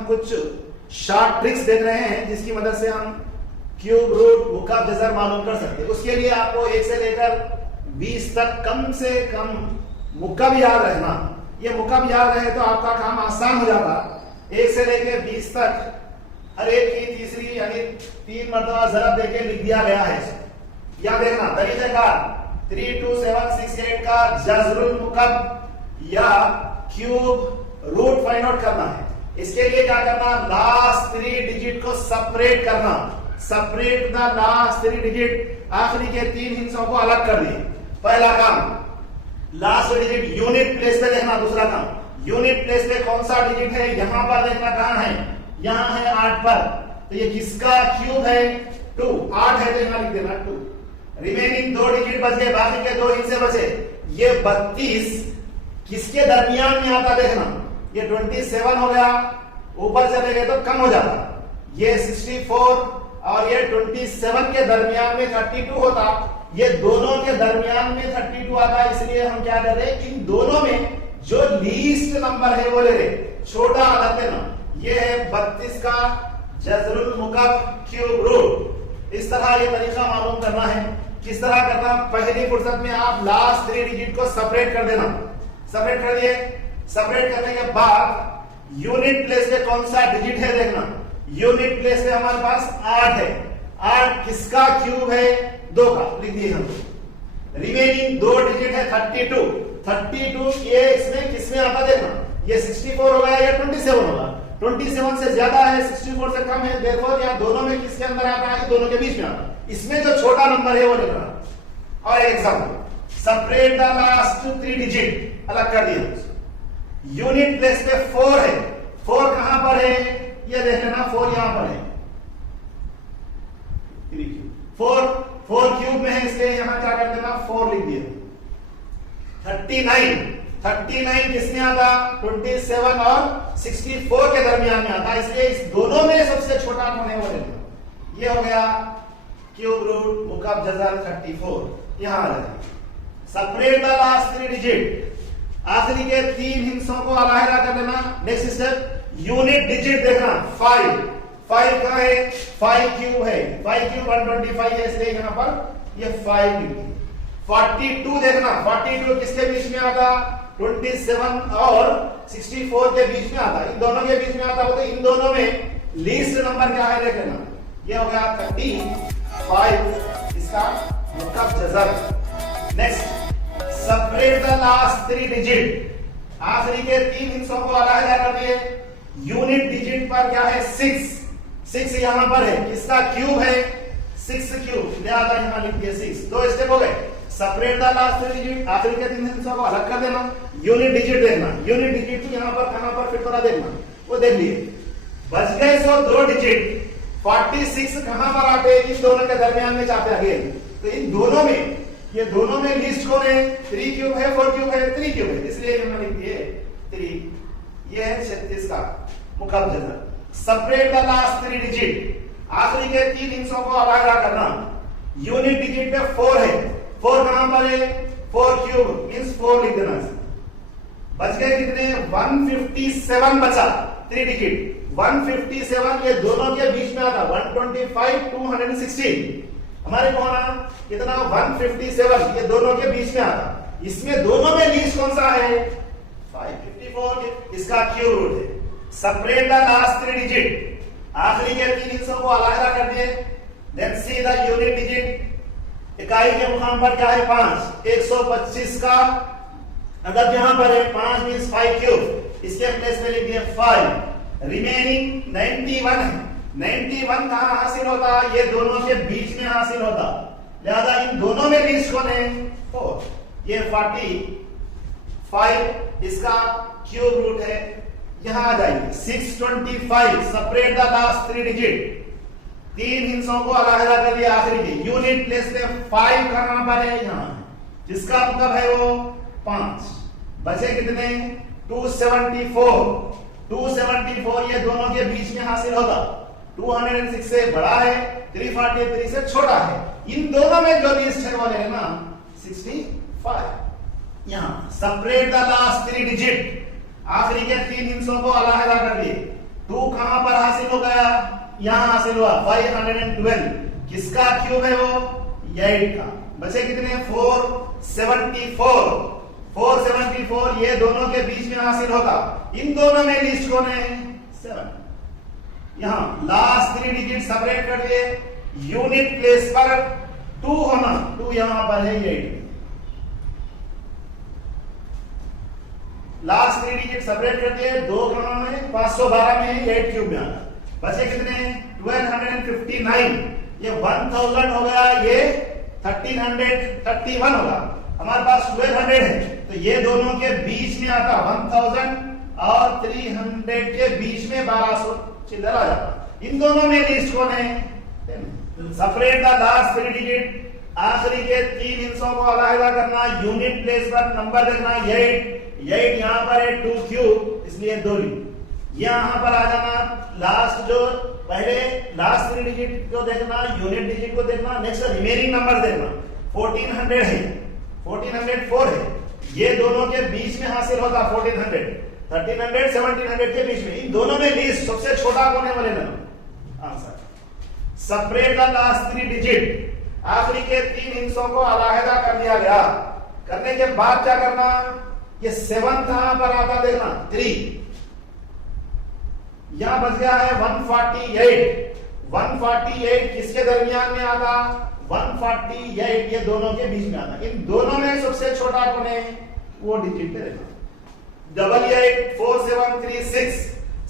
हम कुछ short tricks देख रहे हैं जिसकी मदद से हम क्यूब रूट मुकाब जज़र मालूम कर सकते हैं। उसके लिए आपको 1 से लेकर 20 तक कम से कम मुकाब याद रखना। ये मुकाब याद रहे तो आपका काम आसान हो जाता। 1 से लेकर 20 तक हर एक की तीसरी यानी 3 मरतबा ज़रब देके लिख दिया गया है। याद देखना तरीक़ेकार 3 2 7 6 8 का जज़रुल मुकाब या क्यूब रूट फाइंड आउट करना है। इसके लिए क्या करना, लास्ट 3 डिजिट को सेपरेट करना। सेपरेट द लास्ट 3 डिजिट, आखिरी के 3 हिस्सों को अलग कर दिए। पहला काम लास्ट डिजिट यूनिट प्लेस पे देखना। दूसरा काम यूनिट प्लेस पे कौन सा डिजिट है, यहां पर देखना कहां है, यहां है 8 पर। तो ये किसका क्यूब है, 2। 8 है तो यहां लिख देना 2। रिमेनिंग 2 डिजिट बच गए, बाकी के 2 हिस्से बचे। ये 32 किसके दरमियान में आता देखना, ये 27 हो गया, ऊपर चले गए तो कम हो जाता। ये 64 और ये 27 के दरमियान में 32 होता। ये दोनों के दरमियान में 32 आता, इसलिए हम क्या कर रहे हैं, इन दोनों में जो लीस्ट नंबर है वो ले रहे, छोटा अलग लेना। ये है 32 का जज़रुल मुकाब क्यूब रूट। इस तरह ये तरीका मालूम करना है। किस तरह करना, पहली फुर्सत में आप लास्ट 3 डिजिट को सेपरेट कर देना। सेपरेट कर दिए, सेपरेट करने के बाद यूनिट प्लेस पे कौन सा डिजिट है देखना। यूनिट प्लेस पे हमारे पास 8 है। 8 किसका क्यूब है, 2 का, लिख दिए हम। रिमेनिंग 2 डिजिट है 32। 32 ये इसमें किसमें आता देखना, ये 64 होगा या 27 होगा। 27 से ज्यादा है, 64 से कम है, देयरफॉर या दोनों में किसके अंदर आता है, दोनों के बीच में आता है। इसमें जो छोटा नंबर है वो लिखना। और example separate the last 3 digit, अलग कर दिया। यूनिट प्लेस पे 4 है। 4 कहां पर है, ये देख लेना, 4 यहां पर है। 4 क्यूब में है, इसलिए यहां क्या कर देना, 4 लिख दिया। 39 किसमें आता, 27 और 64 के दरमियान में आता, इसलिए इस दोनों में सबसे छोटा कौन है वो लेना। ये हो गया क्यूब रूट मुकाब जज़र 34। यहां आ जाए, सेपरेट द लास्ट 3 डिजिट, आखिरी के 3 हिस्सों को अलग कर देना। नेक्स्ट स्टेप यूनिट डिजिट देखना, 5 कहां है, 5 क्यूब है। 5 क्यूब 125 है, इसलिए यहां पर ये 5 लिख दिया। 42 देखना, 42 किसके बीच में आता, 27 और 64 के बीच में आता। इन दोनों के बीच में आता हो तो इन दोनों में लीस्ट नंबर क्या है देखना। ये हो गया 35, इसका मुकाब जज़र। Next separate the last 3 digit, आखिरी के 3 हिस्सों को अलग कर दिए। यूनिट डिजिट पर क्या है, 6 यहां पर है, किसका क्यूब है, 6 क्यूब, लिहाजा यहां लिख दिया 6। 2 स्टेप हो गए। सेपरेट द लास्ट 3 डिजिट, आखिरी के 3 हिस्सों को अलग कर देना। यूनिट डिजिट देखना, यूनिट डिजिट तो यहां पर कहां पर, फिर थोड़ा देखना, वो देख लिए। बच गए 2 डिजिट। 46 कहां पर आते, इन दोनों के दरमियान में चाहते आगे। तो इन दोनों में, ये दोनों में लिस्ट कौन है, 3 क्यूब है, 4 क्यूब है, 3 क्यूब है, इसलिए यहां लिख दिए 3। ये है 36 का मुकाब जज़र। सेपरेट द लास्ट 3 डिजिट, आखिरी के 3 हिस्सों को अलग करना। यूनिट डिजिट पे 4 है, 4 कहां पर है, 4 क्यूब मींस 4 लिख देना। बच गए कितने, 157 बचा 3 डिजिट। 157 ये दोनों के बीच में आता, 125 216 हमारे को आना कितना, 157 ये दोनों के बीच में आता। इसमें दोनों में लीस्ट कौन सा है, 554, इसका क्यूब रूट है। सेपरेट द लास्ट 3 डिजिट, आखिरी के 3 हिस्सों को अलग कर दिए। Then see the unit digit, इकाई के मुकाम पर क्या है, 5। 125 का अगर यहां पर है 5 मींस 5 क्यूब, इसके प्लेस में लिख दिया 5। रिमेनिंग 91 है। 91 कहां हासिल होता, ये दोनों के बीच में हासिल होता, लिहाजा इन दोनों में लिस्ट कौन है, 4। ये 45 इसका क्यूब रूट है। यहां आ जाइए 625, सेपरेट द लास्ट 3 डिजिट, 3 हिस्सों को अलग कर दिया आखिरी के। यूनिट प्लेस पे 5 कहां पर है, यहां, जिसका मतलब है वो 5। बचे कितने, 274 ये दोनों के बीच में हासिल होगा। 206 से बड़ा है, 343 से छोटा है। इन दोनों में जो लिस्ट है वो लेना 65। यहां सेपरेट द लास्ट 3 डिजिट, आखिरी के 3 हिस्सों को अलग कर दिए। 2 कहां पर हासिल हो गया, यहां हासिल हुआ 512। किसका क्यूब है वो, 8 का। बचे कितने, 474। 474 ये दोनों के बीच में हासिल होगा। इन दोनों में लीस्ट कौन है, 7। यहां लास्ट 3 डिजिट सेपरेट कर दिए, यूनिट प्लेस पर 2 होना, 2 यहां पर है 8। लास्ट 3 डिजिट सेपरेट कर दिए, 2 कहां में, 512 में है, 8 क्यूब में आ गया। बचे कितने, 1259। ये 1000 हो गया, ये 1331 होगा। हमारे पास 1200 है, तो ये दोनों के बीच में आता 1000 और 300 के बीच में 1200 चिल्लर आ जाता। इन दोनों में लीस्ट कौन है, सेपरेट द लास्ट 3 डिजिट। आखिरी के 3 हिस्सों को अलग करना, यूनिट प्लेस पर नंबर देखना, 8 यहां पर है, 2 क्यूब, इसलिए 2 यहां पर आ जाना। लास्ट जो पहले लास्ट 3 डिजिट को देखना, यूनिट डिजिट को देखना, नेक्स्ट रिमेनिंग नंबर देखना। 1400 है, 1404 है, ये दोनों के बीच में हासिल होता 1400, 1300, 1700 के बीच में। इन दोनों में लीस्ट सबसे छोटा कौन है, बोले ना answer. Separate the last 3 digit. आखिरी के 3 हिस्सों को अलग कर दिया गया। करने के बाद क्या करना, ये 7 कहां पर आता देखना, 3 यहां बच गया है 148। 148 किसके दरमियान में आता, 148 ये दोनों के बीच में आता। इन दोनों में सबसे छोटा कौन है, वो डिजिट पे देखना। 884736।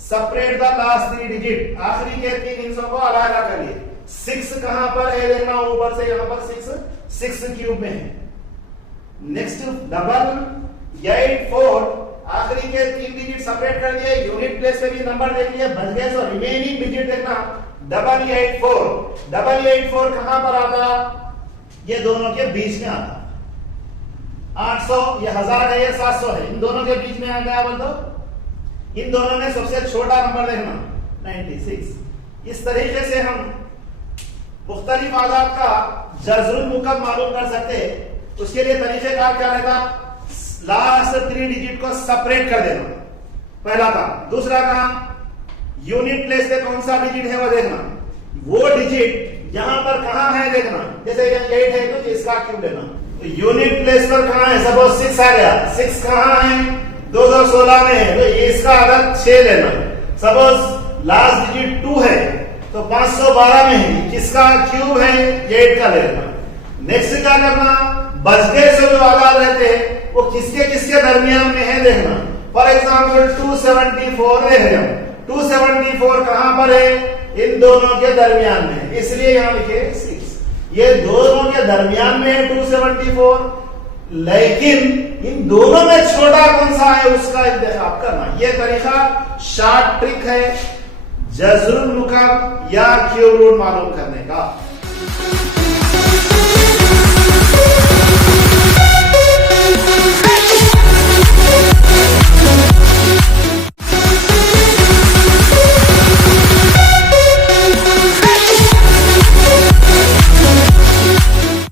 Separate the last 3 digit. आखिरी के 3 हिस्सों को अलग कर लिए। 6 कहां पर है देखना, ऊपर से यहां पर 6 क्यूब में है। नेक्स्ट 8884। आखिरी के 3 डिजिट सेपरेट कर दिए, यूनिट प्लेस पे भी नंबर देख लिए, बच गए। सो रिमेनिंग डिजिट देखना 8884। 8884 कहां पर आता, ये दोनों के बीच में आता। 800 ये 1000 है, ये 700 है, इन दोनों के बीच में आ गया, बोल दो। इन दोनों में सबसे छोटा नंबर देखना 96। इस तरीके से हम मुख्तलिफ आदाद का जज़रुल मुकब मालूम कर सकते हैं। उसके लिए तरीक़ेकार क्या रहेगा, लास्ट 3 डिजिट को सेपरेट कर देना, पहला काम। दूसरा काम, यूनिट प्लेस पे कौन सा डिजिट है वो देखना, वो डिजिट यहां पर कहां है देखना। जैसे यहाँ 8 है तो इसका क्यूब लेना, तो यूनिट प्लेस पर कहां है, सपोज 6 आ गया, 6 कहां है, 2 2 16 में है, तो इसका अदद 6 लेना। सपोज लास्ट डिजिट 2 है तो 512 में है, किसका क्यूब है, 8 का लेना। नेक्स्ट क्या करना, बच गए से जो आदाद रहते हैं वो किसके किसके दरमियान में है देखना। फॉर एग्जाम्पल 274 है, 274 कहां पर है, इन दोनों के दरमियान में, इसलिए यहां लिखे 6। ये दोनों के दरमियान में है 274, लेकिन इन दोनों में छोटा कौन सा है उसका इंतखाब करना। यह तरीका शॉर्ट ट्रिक है जज़रुल मुकब या क्यूब रूट मालूम करने का।